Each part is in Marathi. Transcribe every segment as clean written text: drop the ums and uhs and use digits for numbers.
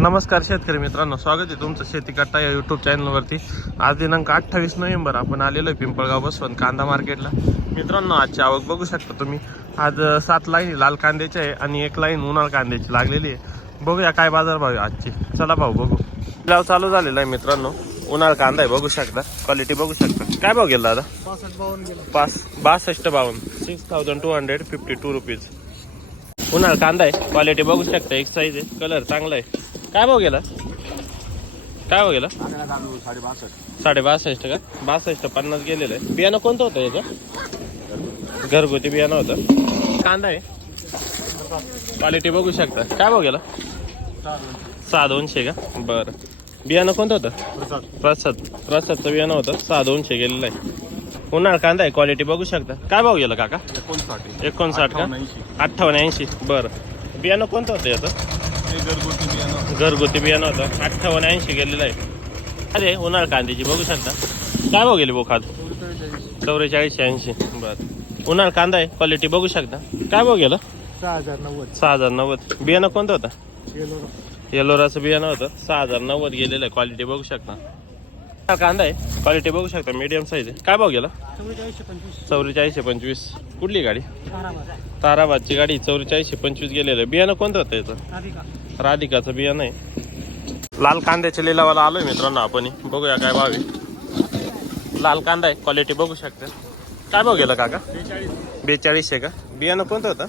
नमस्कार शेतकरी मित्रांनो, स्वागत आहे तुमचं शेती कट्टा या यूट्यूब चॅनलवरती। आज दिनांक 28 नोव्हेंबर आपण आलेलो आहे पिंपळगाव बसवंत कांदा मार्केटला। मित्रांनो, आजची आवक बघू शकता तुम्ही। आज 7 लाईन लाल कांद्याची आहे आणि 1 लाईन उन्हाळ कांद्याची लागलेली आहे। बघूया काय बाजारभाव आहे आजची। चला भाऊ बघू। लिलाव चालू झालेला आहे मित्रांनो। उन्हाळ कांदा आहे, बघू शकता, क्वालिटी बघू शकता। काय भाव गेला दादा? 6252 6252 रुपीज उन्हाळ कांदा आहे। क्वालिटी बघू शकता, एक साईज आहे, कलर चांगला आहे। काय भाव गेला? काय भाव गेला? 62 का? 62 50 गेलेलं आहे। बियाणं कोणतं होतं याचं? घरगुती बियाणं होतं। कांदा आहे, क्वालिटी बघू शकता। काय भाव गेला? 6200 का? बरं। बियाणं कोणतं होतं? प्रसादचं बियाणं होतं। 6200 गेलेलं आहे। उन्हाळ कांदा आहे, क्वालिटी बघू शकता। काय भाव गेला काका? 59 का? 5880 बरं। बियाणं कोणतं होतं याचं? घरगुती बियाणं होतं। 5880 गेलेलं आहे। अरे उन्हाळ कांद्याची बघू शकता। काय भाव गेले बोखाद? 4480 बरं। उन्हाळ कांदा आहे, क्वालिटी बघू शकता। काय भाव गेला? 6090 बियाणं कोणतं होतं? येलोराचं बियाणं होतं। 6090 गेलेलं आहे। क्वालिटी बघू शकता। कांदा आहे, क्वालिटी बघू शकता, मीडियम साईज आहे। काय भाव गेला? 4425 कुठली गाडी? ताराबादची गाडी। 4425 गेलेलं आहे। बियाणं कोणतं होतं याचं? राधिकाचं बियाणं आहे। लाल कांद्याच्या लिलावाला आलोय मित्रांनो आपण। बघूया काय भाव आहे। लाल कांदा आहे, क्वालिटी बघू शकता। काय भाव गेला काका? 4200 का? बियाणं कोणतं होतं?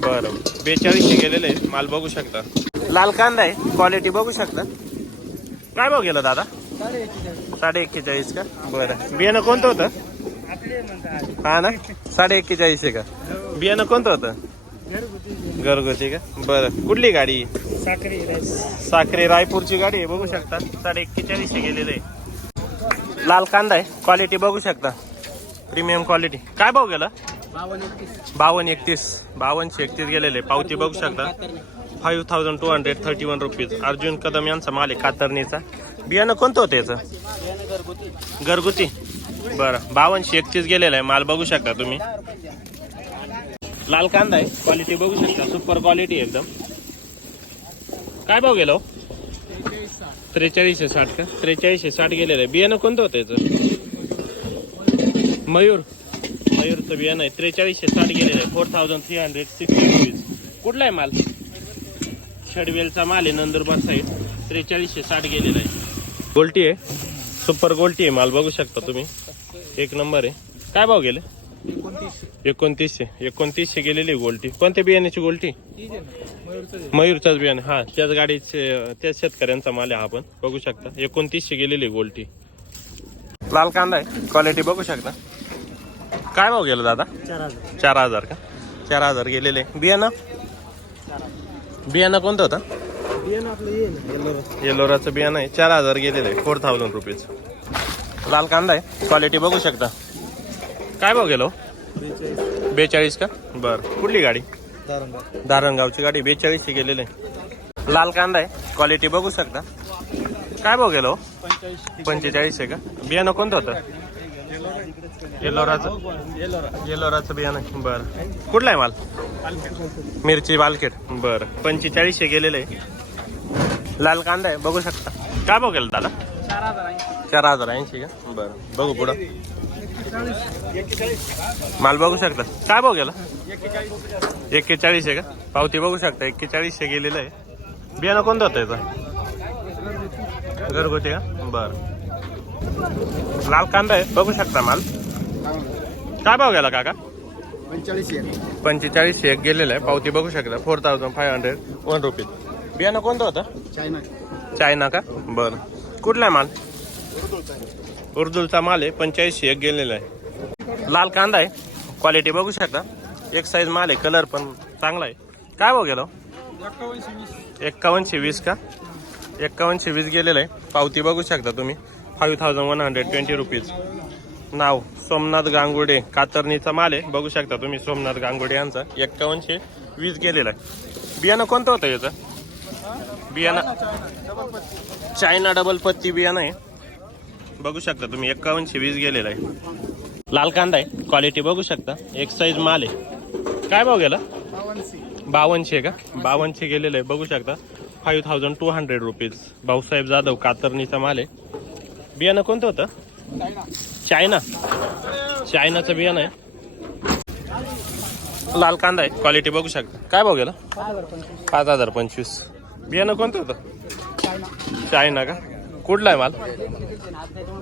बरं, 4200 गेलेलं आहे। माल बघू शकता। लाल कांदा आहे, क्वालिटी बघू शकता। काय भाव गेला दादा? 41 का? बरं। बियाणं कोणतं होतं? हा ना, 41 का? बियाणं कोणतं होतं? घरगुती का? बरं। कुठली गाडी? साखरे रायपूरची गाडी आहे, बघू शकता। 41 गेलेलं आहे। लाल कांदा आहे, क्वालिटी बघू शकता, प्रीमियम क्वालिटी। काय भाव गेला? 5231 गेलेले। पावती बघू शकता, 5231 रुपीज। अर्जुन कदम यांचा माल आहे, कातरणीचा। बियाणं कोणतं होतं याचं? घरगुती बरं। 5231 गेलेलं आहे। माल बघू शकता तुम्ही। लाल कांदा आहे, क्वालिटी बघू शकता, सुपर क्वालिटी एकदम। काय भाव गेलो? 4360 का? 4360 गेलेलं आहे। बियाणं कोणतं होतं याचं? मयूरचं बियाणं आहे। 4360 गेलेलं आहे। 4360 रुपीज। कुठला आहे माल? शेडवेलचा माल आहे, नंदुरबार साईड। 4360 गेलेला आहे। गोल्टी आहे, सुपर गोल्टी आहे। माल बघू शकता तुम्ही, एक नंबर आहे। काय भाव गेले? 2900 गेलेली गोल्टी। कोणत्या बियाण्याची गोल्टी? मयूरचाच बियाणे। हा, त्याच गाडीचे, त्याच शेतकऱ्यांचा माल आहे। आपण बघू शकता, 2900 गेलेली गोल्टी। लाल कांदा आहे, क्वालिटी बघू शकता। काय भाव गेला दादा? 4000 का? 4000 गेलेले। बियाणं कोणतं होतं? येलोराचं बियाणं आहे। 4000 गेलेलं आहे। 4000 रुपीज। लाल कांदा आहे, क्वालिटी बघू शकता। काय भाव गेलो? 42 का? बरं। कुठली गाडी? धारणगावची गाडी। 4200 गेलेले आहे। लाल कांदा आहे, क्वालिटी बघू शकता। काय भाव गेलो? 45 का? बियाणं कोणतं होतं? येलोराचं बियाणं आहे। बरं। कुठला आहे माल? मिरची बालकेट। बरं। 4500 गेलेलं आहे। लाल कांदा आहे, बघू शकता। काय भाव गेला दादा? 4080 का? बरं। बघू पुढं माल बघू शकता। काय भाव गेला? 41 का? पावती बघू शकता, 4100 गेलेलं आहे। बियाणं कोणतं होतं याचं? घरगुती का? बरं। लाल कांदा आहे, बघू शकता माल। काय भाव गेला काका? 4500 गेलेलं आहे। पावती बघू शकता, 4501 रुपीज। बियाणं कोणतं होतं? चायना का? बरं। कुठला आहे माल? उर्दूचा माल आहे। 8500 गेलेला आहे। लाल कांदा आहे, क्वालिटी बघू शकता, एक साईज माल आहे, कलर पण चांगला आहे। काय भाव गेलो? 5120 का? 5120 गेलेलं आहे। पावती बघू शकता तुम्ही, 5120 रुपीज। नाव सोमनाथ गांगुडे, कातरणीचा माल आहे, बघू शकता तुम्ही, सोमनाथ गांगुडे यांचा। 5120 गेलेला आहे। बियाणं कोणतं होतं याचं? बियाणं चायना डबल पत्ती बियाणं आहे, बघू शकता तुम्ही। 5120 गेलेला आहे। लाल कांदा आहे, क्वालिटी बघू शकता, एक साईज माल आहे। काय भाव गेला? 5200 का 5200 गेलेलं आहे बघू शकता 5200 रुपीज भाऊसाहेब जाधव कातरणीचा माल आहे बियाणं कोणतं होतं चायनाचं बियाणं आहे लाल कांदा आहे क्वालिटी बघू शकता काय भाव गेला 5025 बियाणं कोणतं होतं चायना का कुठला आहे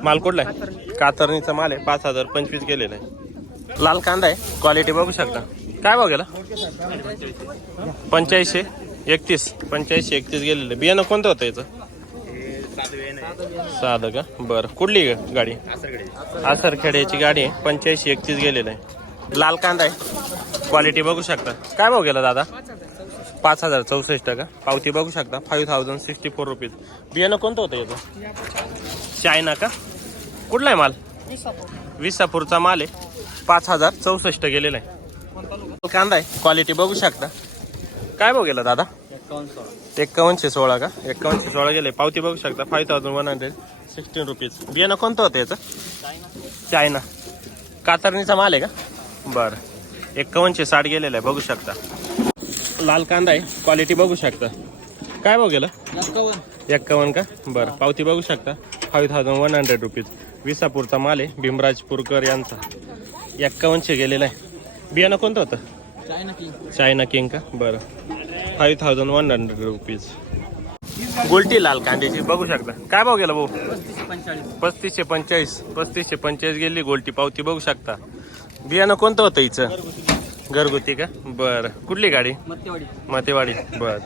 माल कुठला आहे कातरणीचा माल आहे 5025 गेलेला आहे लाल कांदा आहे क्वालिटी बघू शकता काय भाव गेला 8531 गेलेलं बियाणं कोणतं होतं याचं साधं का बरं कुठली गाडी आसरखेड्याची गाडी आहे 8531 गेलेलं आहे लाल कांदा आहे क्वालिटी बघू शकता काय भाव गेला दादा 5064 का पावती बघू शकता 5064 रुपीज बियाणं कोणतं होतं याचं चायना का कुठला आहे माल विसापूरचा माल आहे 5064 गेलेला आहे कांदा आहे क्वालिटी बघू शकता काय भाव गेला दादा 5116 का 5116 गेले पावती बघू शकता 5116 रुपीज बियाणं कोणतं होतं याचं चायना कातरणीचा माल आहे का बरं 5160 गेलेला आहे बघू शकता लाल कांदा आहे क्वालिटी बघू शकता काय भाव गेला 51 का बरं पावती बघू शकता 5100 रुपीज विसापूरचा माल आहे भीमराजपूरकर यांचा 5100 गेलेला आहे बियाणं कोणतं होतं चायना किंग का बरं 5100 रुपीज गोल्टी लाल कांद्याची बघू शकता काय भाव गेला भाऊ 3545 गेली गोल्टी पावती बघू शकता बियाणं कोणतं होतं हिचं घरगुती का बरं कुठली गाडी मतेवाडी बरं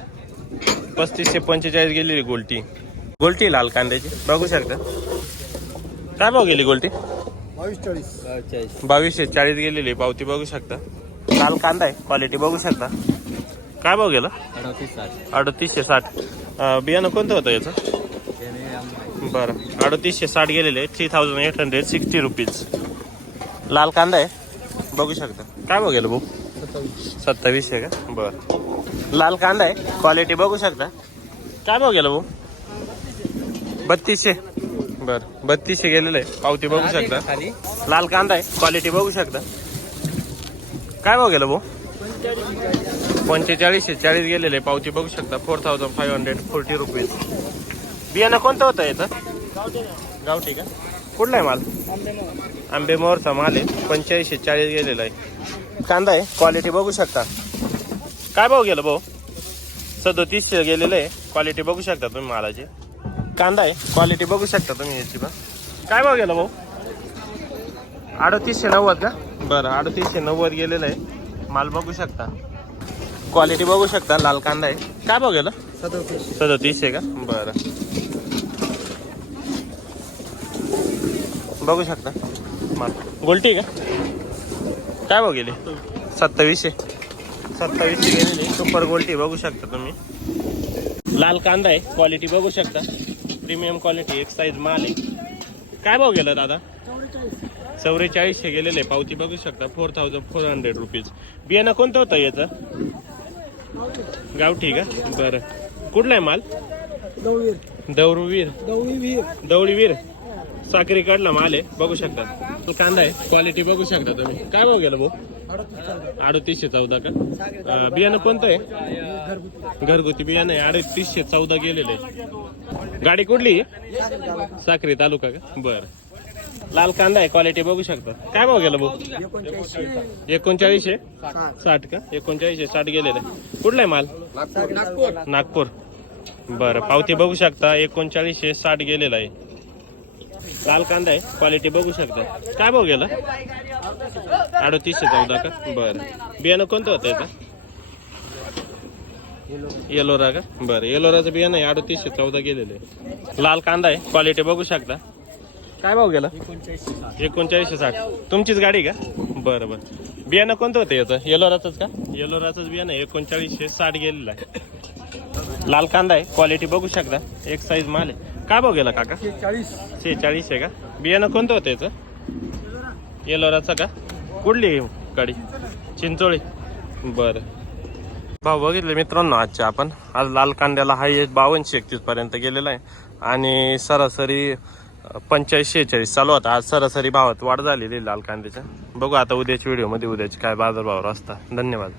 3545 गेलेली गोल्टी लाल कांद्याची बघू शकता काय भाव गेली गोल्टी 2240 गेलेली पावती बघू शकता लाल कांदा आहे क्वालिटी बघू शकता काय भाव गेला 3860 बियाणं कोणतं होतं याचं बरं 3860 गेलेले 3860 रुपीज लाल कांदा आहे बघू शकता काय भाव गेलं भाऊ 2700 का बरं लाल कांदा आहे क्वालिटी बघू शकता काय भाव गेलं भाऊ 3200 बरं 3200 गेलेलं आहे पावती बघू शकता लाल कांदा आहे क्वालिटी बघू शकता काय भाव गेलं भाऊ 4540 गेलेले आहे पावती बघू शकता 4540 रुपीज बियाणं कोणतं होतं याचं गावठी का कुठला आहे माल आंबेमोहरचा माल आहे 8540 गेलेला आहे कांदा आहे क्वालिटी बघू शकता काय भाव गेलं भाऊ 3700 गेलेलं आहे क्वालिटी बघू शकता तुम्ही मालाची कांदा आहे क्वालिटी बघू शकता तुम्ही याची बा काय भाव गेला भाऊ 3890 का बरं 3890 गेलेलं आहे माल बघू शकता क्वालिटी बघू शकता लाल कांदा आहे काय भाव गेला 3700 का बरं बघू शकता माल गोल्टी का काय भाव गेली 2700 गेलेली सुपर गोल्टी बघू शकता तुम्ही लाल कांदा आहे क्वालिटी बघू शकता प्रीमियम क्वालिटी एक साईज माल आहे काय भाव गेला दादा 4400 गेलेले पावती बघू शकता 4400 रुपीज बियाणं कोणतं होतं याचं गावठी का बरं कुठला आहे माल दौळवीर साखरी काढला माल आहे बघू शकता कांदा आहे क्वालिटी बघू शकता तुम्ही काय भाव गेला भाऊ 3814 का बियाणं कोणतं आहे घरगुती बियाणं आहे 3814 गेलेलं आहे गाडी कुठली साखरी तालुका का बरं लाल कांदा आहे क्वालिटी बघू शकता काय भाव गेला भाऊ 3960 का 3960 गेलेलं आहे कुठला आहे माल नागपूर बरं पावती बघू शकता 3960 गेलेला आहे लाल कांदा आहे क्वालिटी बघू शकता काय भाव गेला 3814 का बरं बियाणं कोणतं होतं याचं येलोरा का बरं येलोराचं बियाणं आहे 3814 गेलेलं आहे लाल कांदा आहे क्वालिटी बघू शकता काय भाव गेला 3960 तुमचीच गाडी का बरं बियाणं कोणतं होतं याचं येलोराचंच का येलोराचंच बियाणं 3960 गेलेलं आहे लाल कांदा आहे क्वालिटी बघू शकता एक साईज माल आहे काय भाव गेला काका 46 आहे का बियाणं कोणतं होतं याचं येलोराचं का कुठली गाडी चिंचोळी बरं भाव बघितले मित्रांनो आजच्या आपण आज लाल कांद्याला हाय 5231 पर्यंत गेलेला आहे आणि सरासरी 45-46 चालू होता आज सरासरी भावात वाढ झालेली लाल कांद्याच्या बघू आता उद्याच्या व्हिडिओमध्ये उद्याचे काय बाजारभाव असतात धन्यवाद